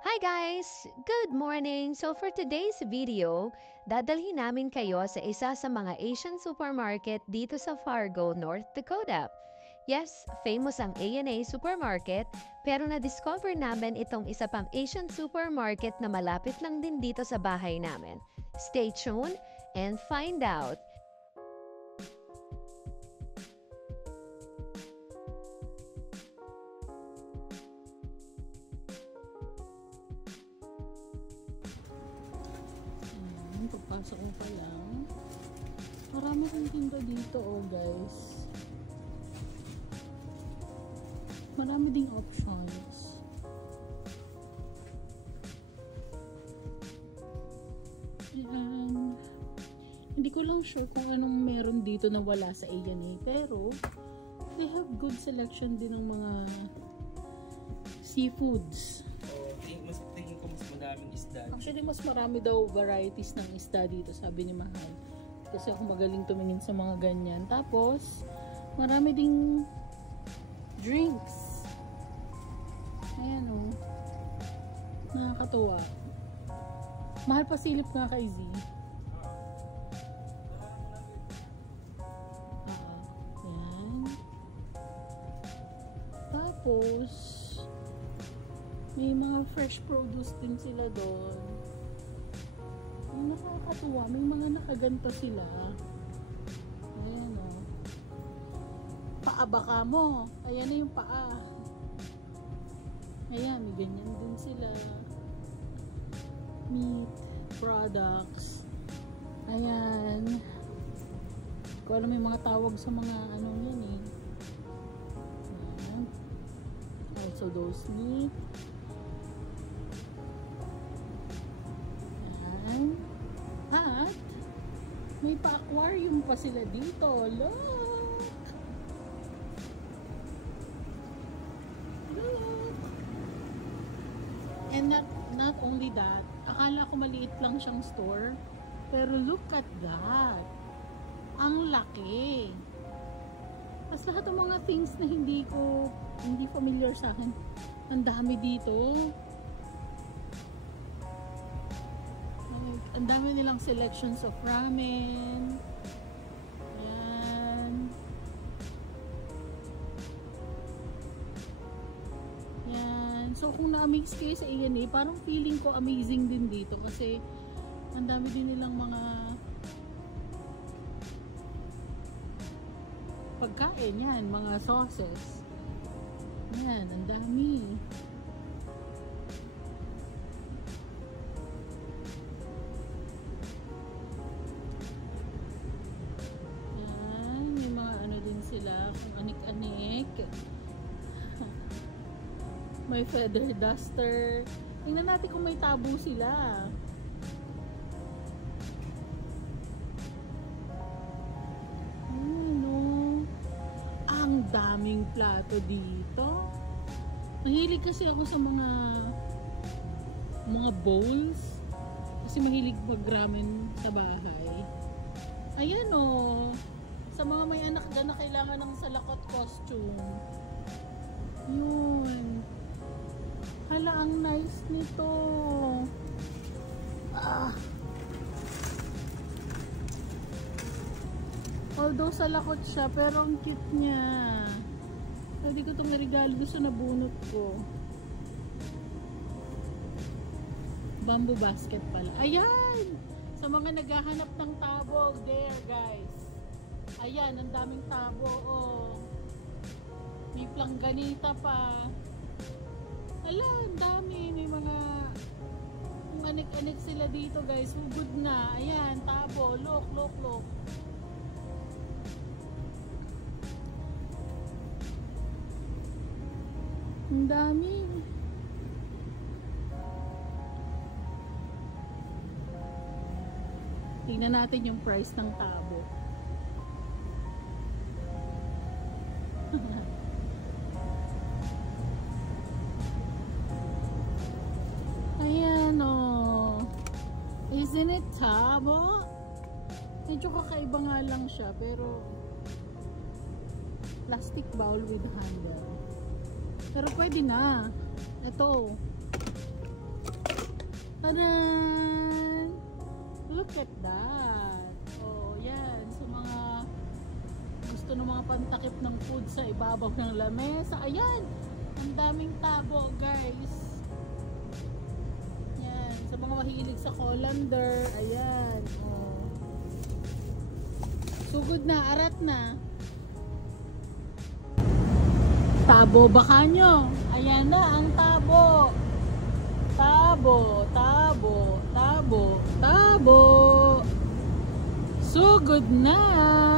Hi guys! Good morning! So for today's video, dadalhin namin kayo sa isa sa mga Asian supermarket dito sa Fargo, North Dakota. Yes, famous ang A&A Supermarket, pero na-discover namin itong isa pang Asian supermarket na malapit lang din dito sa bahay namin. Stay tuned and find out! Pagpasok ko pa lang, marami kong tinda dito guys. Marami ding options. Ayan. Hindi ko lang sure kung anong meron dito na wala sa A&A, pero they have good selection din ng mga seafoods. Tingin ko mas madaming isda. Actually, mas marami daw varieties ng isda dito, sabi ni Mahal. Kasi ako magaling tumingin sa mga ganyan. Tapos, marami ding drinks. Ayan o. Nakakatuwa. Mahal pa silip nga kay Z. Ayan. Tapos, may mga fresh produce din sila doon. Yung nakakatuwa. May mga nakaganto sila. Ayan o. Paa baka mo. Ayan na yung paa. Ayan, may ganyan din sila. Meat products. Ayan. Hindi ko alam yung mga tawag sa mga anong yan eh. Ayan. Also those meat. At may pa-aquarium pa sila dito. Look! Look! And not only that, akala ko maliit lang siyang store, pero look at that. Ang laki. Mas lahat ng mga things na hindi familiar sa akin. Ang dami dito. Ang dami nilang selections of ramen. Yan. Yan. So, kung na-amaze kayo sa A&A, parang feeling ko amazing din dito kasi ang dami din nilang mga pagkain. Yan, mga sauces. Yan, ang dami. Sila kung anik-anik. May feather duster. Tingnan natin kung may tabo sila. Ano? Ang daming plato dito. Mahilig kasi ako sa mga bowls. Kasi mahilig mag-ramen sa bahay. Ayan o. Sa mga may anak dyan na kailangan ng salakot costume. Yun. Hala, ang nice nito. Although salakot siya, pero ang cute niya. Pwede ko itong regalo gusto na bunot ko. Bamboo basket pala. Ayan! Sa mga naghahanap ng tabo, there guys. Ayan, ang daming tabo, oh. May plangganita pa. Ala, ang dami. May mga kung anik-anik sila dito, guys. Hugod na. Ayan, tabo. Look, look, look. Ang dami. Tingnan natin yung price ng tabo. Ayan o. Isn't it tabo? Medyo kakaiba nga lang siya, pero plastic bowl with handle. Pero pwede na. Ito. Tadan! Look at that. Oh, yan. Sa mga gusto ng mga pantakip ng food sa ibabaw ng lamesa. Ayan! Ang daming tabo, guys. Yan. Sa mga mahilig sa colander. Ayan. Oh. Sugod na. Arat na. Tabo baka nyo. Ayan na ang tabo. Tabo, tabo, tabo, tabo. Sugod na.